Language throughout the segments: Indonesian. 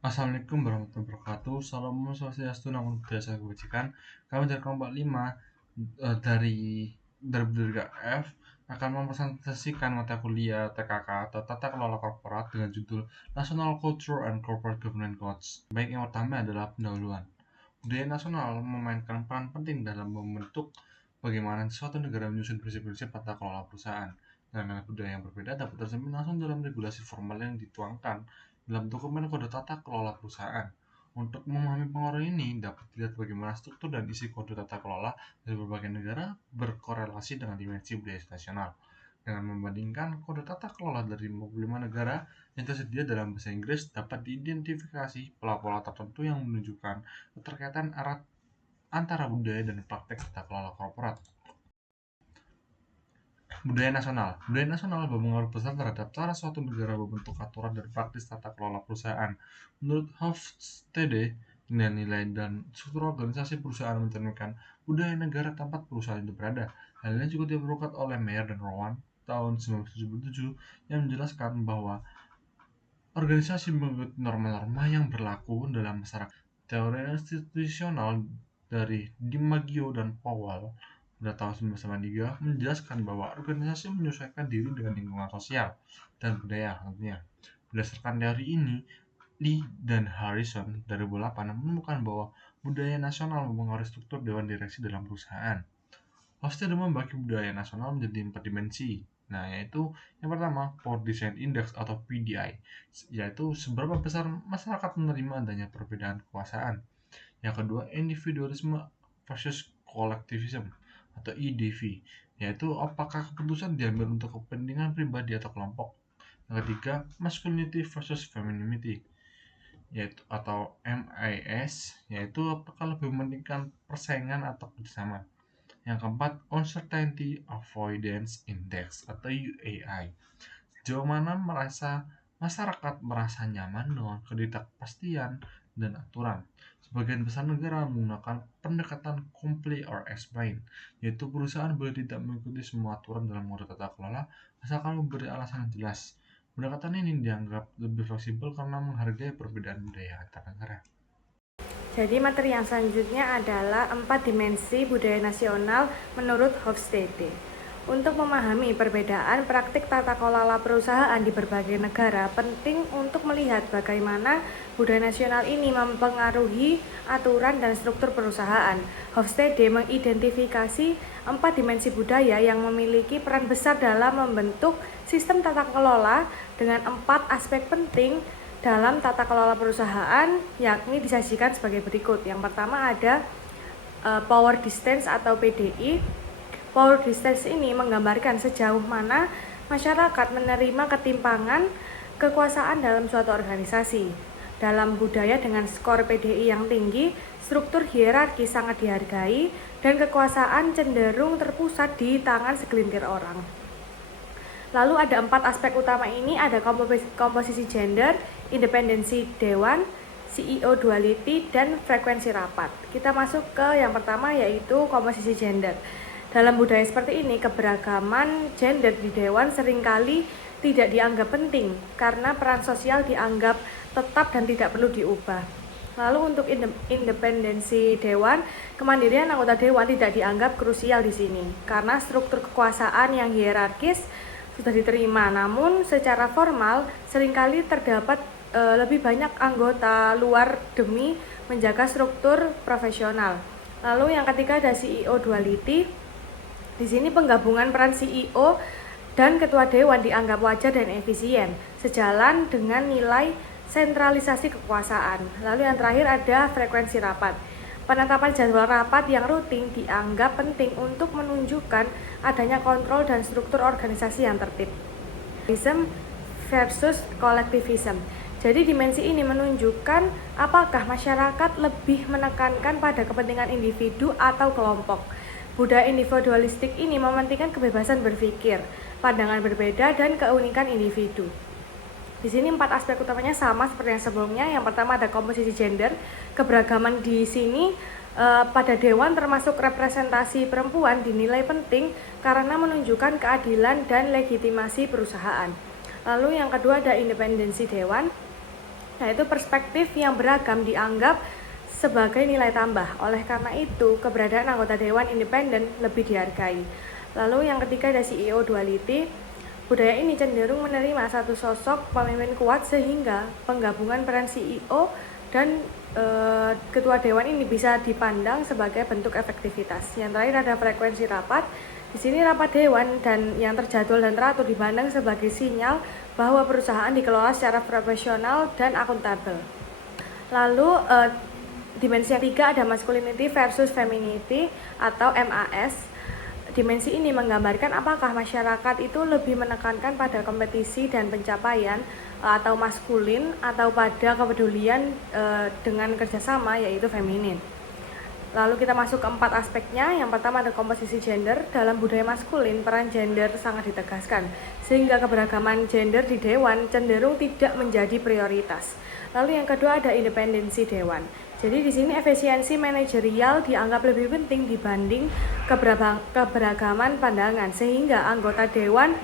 Assalamualaikum warahmatullahi wabarakatuh. Salam swastiastu, namo buddhaya, salam kebajikan. Kami dari kelompok 5 dari Budaya F akan mempresentasikan mata kuliah TKK atau Tata Kelola Korporat dengan judul National Culture and Corporate Governance Codes. Baik, yang pertama adalah pendahuluan. Budaya nasional memainkan peran penting dalam membentuk bagaimana suatu negara menyusun prinsip-prinsip tata kelola perusahaan. Nilai budaya yang berbeda dapat tercermin langsung dalam regulasi formal yang dituangkan dalam dokumen kode tata kelola perusahaan. Untuk memahami pengaruh ini, dapat dilihat bagaimana struktur dan isi kode tata kelola dari berbagai negara berkorelasi dengan dimensi budaya nasional. Dengan membandingkan kode tata kelola dari 55 negara yang tersedia dalam bahasa Inggris, dapat diidentifikasi pola-pola tertentu yang menunjukkan keterkaitan erat antara budaya dan praktek tata kelola korporat. Budaya nasional berpengaruh besar terhadap cara suatu negara membentuk aturan dan praktis tata kelola perusahaan. Menurut Hofstede, nilai-nilai dan struktur organisasi perusahaan mencerminkan budaya negara tempat perusahaan itu berada. Hal ini juga diperkuat oleh Mayer dan Rowan tahun 1977 yang menjelaskan bahwa organisasi mengikuti norma-norma yang berlaku dalam masyarakat. Teori institusional dari DiMaggio dan Powell pada tahun 1993 menjelaskan bahwa organisasi menyesuaikan diri dengan lingkungan sosial dan budaya tentunya. Berdasarkan teori ini, Lee dan Harrison dari 2008 menemukan bahwa budaya nasional mempengaruhi struktur dewan direksi dalam perusahaan. Hofstede membagi budaya nasional menjadi 4 dimensi. Nah, yaitu yang pertama, Power Design Index atau PDI, yaitu seberapa besar masyarakat menerima adanya perbedaan kekuasaan. Yang kedua, individualisme versus collectivism atau EDV, yaitu apakah keputusan diambil untuk kepentingan pribadi atau kelompok. Yang ketiga, masculinity versus femininity, yaitu atau MIS, yaitu apakah lebih mementingkan persaingan atau kerjasama. Yang keempat, Uncertainty Avoidance Index atau UAI. Sejauh mana masyarakat merasa nyaman dengan ketidakpastian dan aturan. Sebagian besar negara menggunakan pendekatan comply or explain, yaitu perusahaan boleh tidak mengikuti semua aturan dalam kode tata kelola asalkan memberi alasan yang jelas. Pendekatan ini dianggap lebih fleksibel karena menghargai perbedaan budaya antar negara. Jadi materi yang selanjutnya adalah 4 dimensi budaya nasional menurut Hofstede. Untuk memahami perbedaan praktik tata kelola perusahaan di berbagai negara, penting untuk melihat bagaimana budaya nasional ini mempengaruhi aturan dan struktur perusahaan. Hofstede mengidentifikasi 4 dimensi budaya yang memiliki peran besar dalam membentuk sistem tata kelola dengan 4 aspek penting dalam tata kelola perusahaan, yakni disajikan sebagai berikut. Yang pertama ada power distance atau PDI. Power distance ini menggambarkan sejauh mana masyarakat menerima ketimpangan kekuasaan dalam suatu organisasi. Dalam budaya dengan skor PDI yang tinggi, struktur hierarki sangat dihargai dan kekuasaan cenderung terpusat di tangan segelintir orang. Lalu ada 4 aspek utama ini, ada komposisi gender, independensi dewan, CEO duality, dan frekuensi rapat. Kita masuk ke yang pertama, yaitu komposisi gender. Dalam budaya seperti ini, keberagaman gender di dewan seringkali tidak dianggap penting karena peran sosial dianggap tetap dan tidak perlu diubah. Lalu untuk independensi dewan, kemandirian anggota dewan tidak dianggap krusial di sini karena struktur kekuasaan yang hierarkis sudah diterima. Namun secara formal seringkali terdapat lebih banyak anggota luar demi menjaga struktur profesional. Lalu yang ketiga ada CEO duality. Di sini penggabungan peran CEO dan ketua dewan dianggap wajar dan efisien, sejalan dengan nilai sentralisasi kekuasaan. Lalu yang terakhir ada frekuensi rapat. Penetapan jadwal rapat yang rutin dianggap penting untuk menunjukkan adanya kontrol dan struktur organisasi yang tertib. Versus kolektivisme. Jadi dimensi ini menunjukkan apakah masyarakat lebih menekankan pada kepentingan individu atau kelompok. Budaya individualistik ini mementingkan kebebasan berpikir, pandangan berbeda, dan keunikan individu. Di sini 4 aspek utamanya sama seperti yang sebelumnya. Yang pertama ada komposisi gender. Keberagaman di sini pada dewan termasuk representasi perempuan dinilai penting karena menunjukkan keadilan dan legitimasi perusahaan. Lalu yang kedua ada independensi dewan. Nah, itu perspektif yang beragam dianggap sebagai nilai tambah. Oleh karena itu, keberadaan anggota dewan independen lebih dihargai. Lalu yang ketiga ada CEO duality. Budaya ini cenderung menerima satu sosok pemimpin kuat sehingga penggabungan peran CEO dan ketua dewan ini bisa dipandang sebagai bentuk efektivitas. Yang terakhir ada frekuensi rapat. Di sini rapat dewan dan yang terjadwal dan teratur dipandang sebagai sinyal bahwa perusahaan dikelola secara profesional dan akuntabel. Lalu dimensi yang tiga ada masculinity versus femininity atau MAS. Dimensi ini menggambarkan apakah masyarakat itu lebih menekankan pada kompetisi dan pencapaian atau maskulin atau pada kepedulian dengan kerjasama yaitu feminin. Lalu kita masuk ke 4 aspeknya. Yang pertama ada komposisi gender. Dalam budaya maskulin, peran gender sangat ditegaskan, sehingga keberagaman gender di dewan cenderung tidak menjadi prioritas. Lalu yang kedua ada independensi dewan. Jadi di sini efisiensi manajerial dianggap lebih penting dibanding keberagaman pandangan, sehingga anggota dewan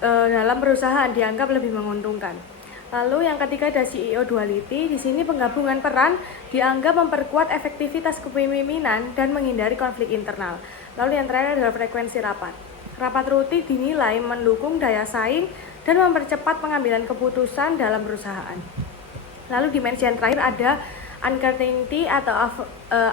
dalam perusahaan dianggap lebih menguntungkan. Lalu yang ketiga ada CEO duality. Di sini penggabungan peran dianggap memperkuat efektivitas kepemimpinan dan menghindari konflik internal. Lalu yang terakhir adalah frekuensi rapat. Rapat rutin dinilai mendukung daya saing dan mempercepat pengambilan keputusan dalam perusahaan. Lalu dimensi yang terakhir ada uncertainty atau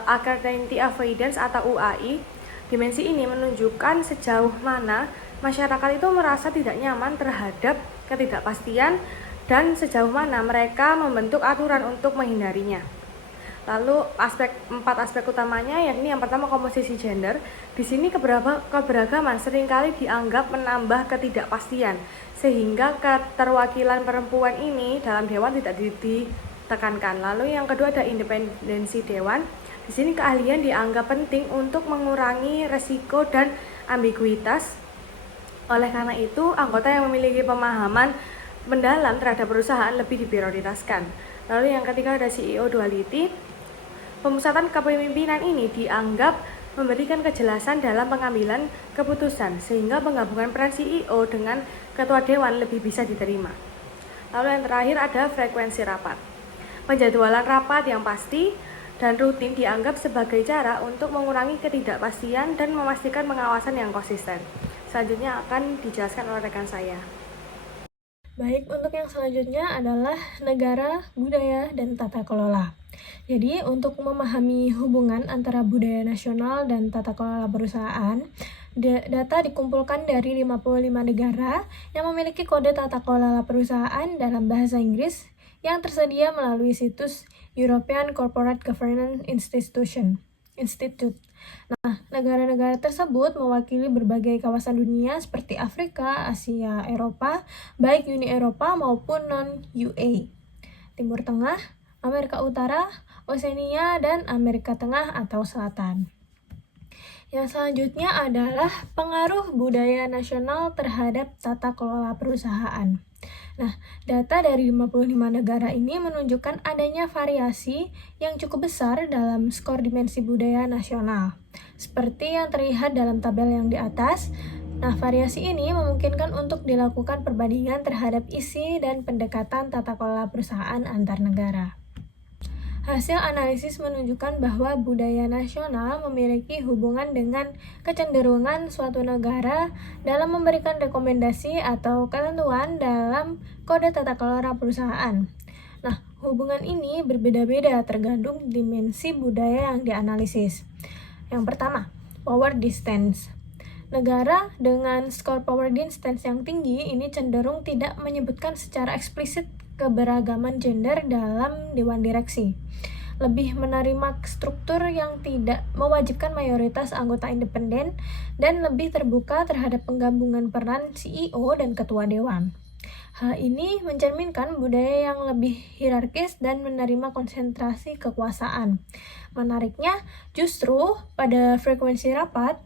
uncertainty avoidance atau UAI. Dimensi ini menunjukkan sejauh mana masyarakat itu merasa tidak nyaman terhadap ketidakpastian dan sejauh mana mereka membentuk aturan untuk menghindarinya. Lalu 4 aspek utamanya, yakni yang pertama komposisi gender. Di sini keberagaman seringkali dianggap menambah ketidakpastian, sehingga keterwakilan perempuan ini dalam dewan tidak ditekankan. Lalu yang kedua ada independensi dewan. Di sini keahlian dianggap penting untuk mengurangi resiko dan ambiguitas. Oleh karena itu, anggota yang memiliki pemahaman mendalam terhadap perusahaan lebih diprioritaskan. Lalu yang ketiga ada CEO duality. Pemusatan kepemimpinan ini dianggap memberikan kejelasan dalam pengambilan keputusan, sehingga penggabungan peran CEO dengan ketua dewan lebih bisa diterima. Lalu yang terakhir ada frekuensi rapat. Penjadwalan rapat yang pasti dan rutin dianggap sebagai cara untuk mengurangi ketidakpastian dan memastikan pengawasan yang konsisten. Selanjutnya akan dijelaskan oleh rekan saya. Baik, untuk yang selanjutnya adalah negara, budaya, dan tata kelola. Jadi, untuk memahami hubungan antara budaya nasional dan tata kelola perusahaan, data dikumpulkan dari 55 negara yang memiliki kode tata kelola perusahaan dalam bahasa Inggris yang tersedia melalui situs European Corporate Governance Institute. Nah, negara-negara tersebut mewakili berbagai kawasan dunia seperti Afrika, Asia, Eropa, baik Uni Eropa maupun non-UA, Timur Tengah, Amerika Utara, Oseania, dan Amerika Tengah atau Selatan. Yang selanjutnya adalah pengaruh budaya nasional terhadap tata kelola perusahaan. Nah, data dari 55 negara ini menunjukkan adanya variasi yang cukup besar dalam skor dimensi budaya nasional. Seperti yang terlihat dalam tabel yang di atas, nah variasi ini memungkinkan untuk dilakukan perbandingan terhadap isi dan pendekatan tata kelola perusahaan antar negara. Hasil analisis menunjukkan bahwa budaya nasional memiliki hubungan dengan kecenderungan suatu negara dalam memberikan rekomendasi atau ketentuan dalam kode tata kelola perusahaan. Nah, hubungan ini berbeda-beda tergantung dimensi budaya yang dianalisis. Yang pertama, power distance. Negara dengan skor power distance yang tinggi ini cenderung tidak menyebutkan secara eksplisit keberagaman gender dalam dewan direksi, lebih menerima struktur yang tidak mewajibkan mayoritas anggota independen, dan lebih terbuka terhadap penggabungan peran CEO dan ketua dewan. Hal ini mencerminkan budaya yang lebih hierarkis dan menerima konsentrasi kekuasaan. Menariknya, justru pada frekuensi rapat,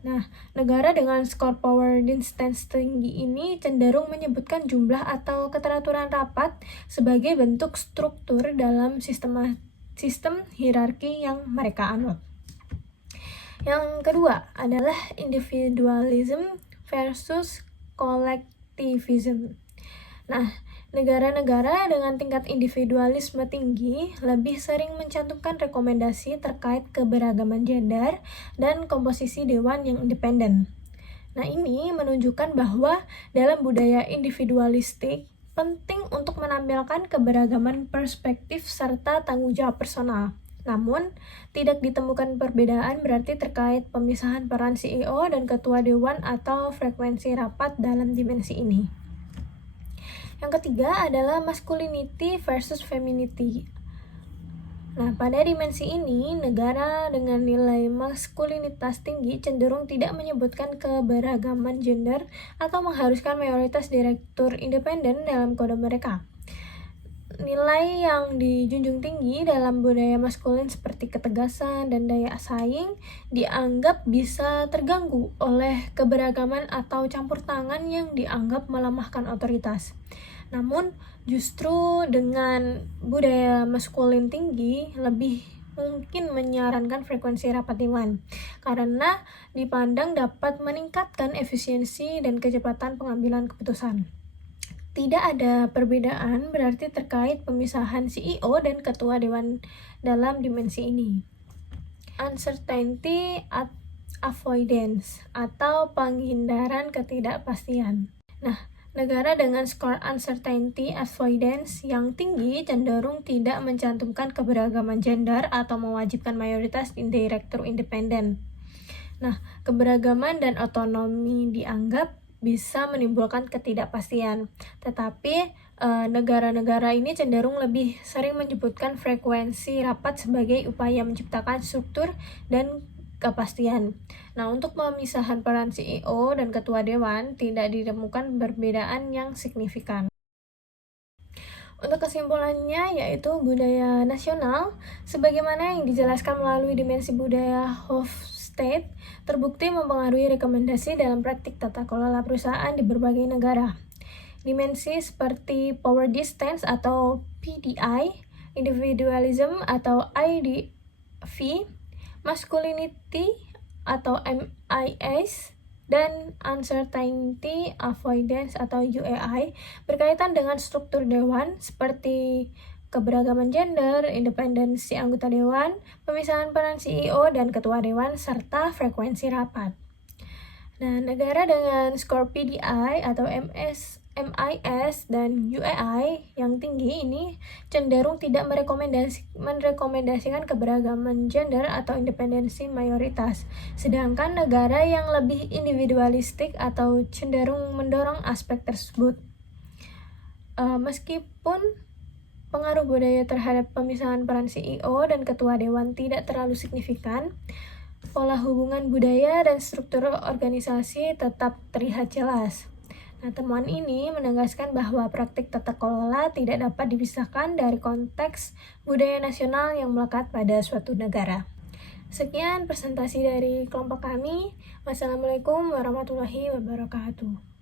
negara dengan skor power distance tinggi ini cenderung menyebutkan jumlah atau keteraturan rapat sebagai bentuk struktur dalam sistem hierarki yang mereka anut. Yang kedua adalah individualism versus collectivism. Nah, Negara-negara dengan tingkat individualisme tinggi lebih sering mencantumkan rekomendasi terkait keberagaman gender dan komposisi dewan yang independen. Nah, ini menunjukkan bahwa dalam budaya individualistik, penting untuk menampilkan keberagaman perspektif serta tanggung jawab personal. Namun, tidak ditemukan perbedaan berarti terkait pemisahan peran CEO dan ketua dewan atau frekuensi rapat dalam dimensi ini. Yang ketiga adalah masculinity versus femininity. Nah, pada dimensi ini, negara dengan nilai maskulinitas tinggi cenderung tidak menyebutkan keberagaman gender atau mengharuskan mayoritas direktur independen dalam kode mereka. Nilai yang dijunjung tinggi dalam budaya maskulin seperti ketegasan dan daya saing dianggap bisa terganggu oleh keberagaman atau campur tangan yang dianggap melemahkan otoritas. Namun, justru dengan budaya maskulin tinggi lebih mungkin menyarankan frekuensi rapat dewan karena dipandang dapat meningkatkan efisiensi dan kecepatan pengambilan keputusan. Tidak ada perbedaan berarti terkait pemisahan CEO dan ketua dewan dalam dimensi ini. Uncertainty avoidance atau penghindaran ketidakpastian. Nah, negara dengan skor uncertainty avoidance yang tinggi cenderung tidak mencantumkan keberagaman gender atau mewajibkan mayoritas direktur independen. Nah, keberagaman dan otonomi dianggap bisa menimbulkan ketidakpastian, tetapi negara-negara ini cenderung lebih sering menyebutkan frekuensi rapat sebagai upaya menciptakan struktur dan kepastian. Nah, untuk pemisahan peran CEO dan ketua dewan tidak ditemukan perbedaan yang signifikan. Untuk kesimpulannya yaitu budaya nasional, sebagaimana yang dijelaskan melalui dimensi budaya Hofstede, terbukti mempengaruhi rekomendasi dalam praktik tata kelola perusahaan di berbagai negara. Dimensi seperti power distance atau PDI, individualism atau IDV, masculinity atau MIS, dan uncertainty avoidance atau UAI berkaitan dengan struktur dewan seperti keberagaman gender, independensi anggota dewan, pemisahan peran CEO dan ketua dewan, serta frekuensi rapat. Nah, negara dengan skor PDI atau MIS dan UAI yang tinggi ini cenderung tidak merekomendasikan keberagaman gender atau independensi mayoritas. Sedangkan negara yang lebih individualistik atau cenderung mendorong aspek tersebut. Meskipun pengaruh budaya terhadap pemisahan peran CEO dan ketua dewan tidak terlalu signifikan, pola hubungan budaya dan struktur organisasi tetap terlihat jelas. Nah, temuan ini menegaskan bahwa praktik tata kelola tidak dapat dipisahkan dari konteks budaya nasional yang melekat pada suatu negara. Sekian presentasi dari kelompok kami. Wassalamualaikum warahmatullahi wabarakatuh.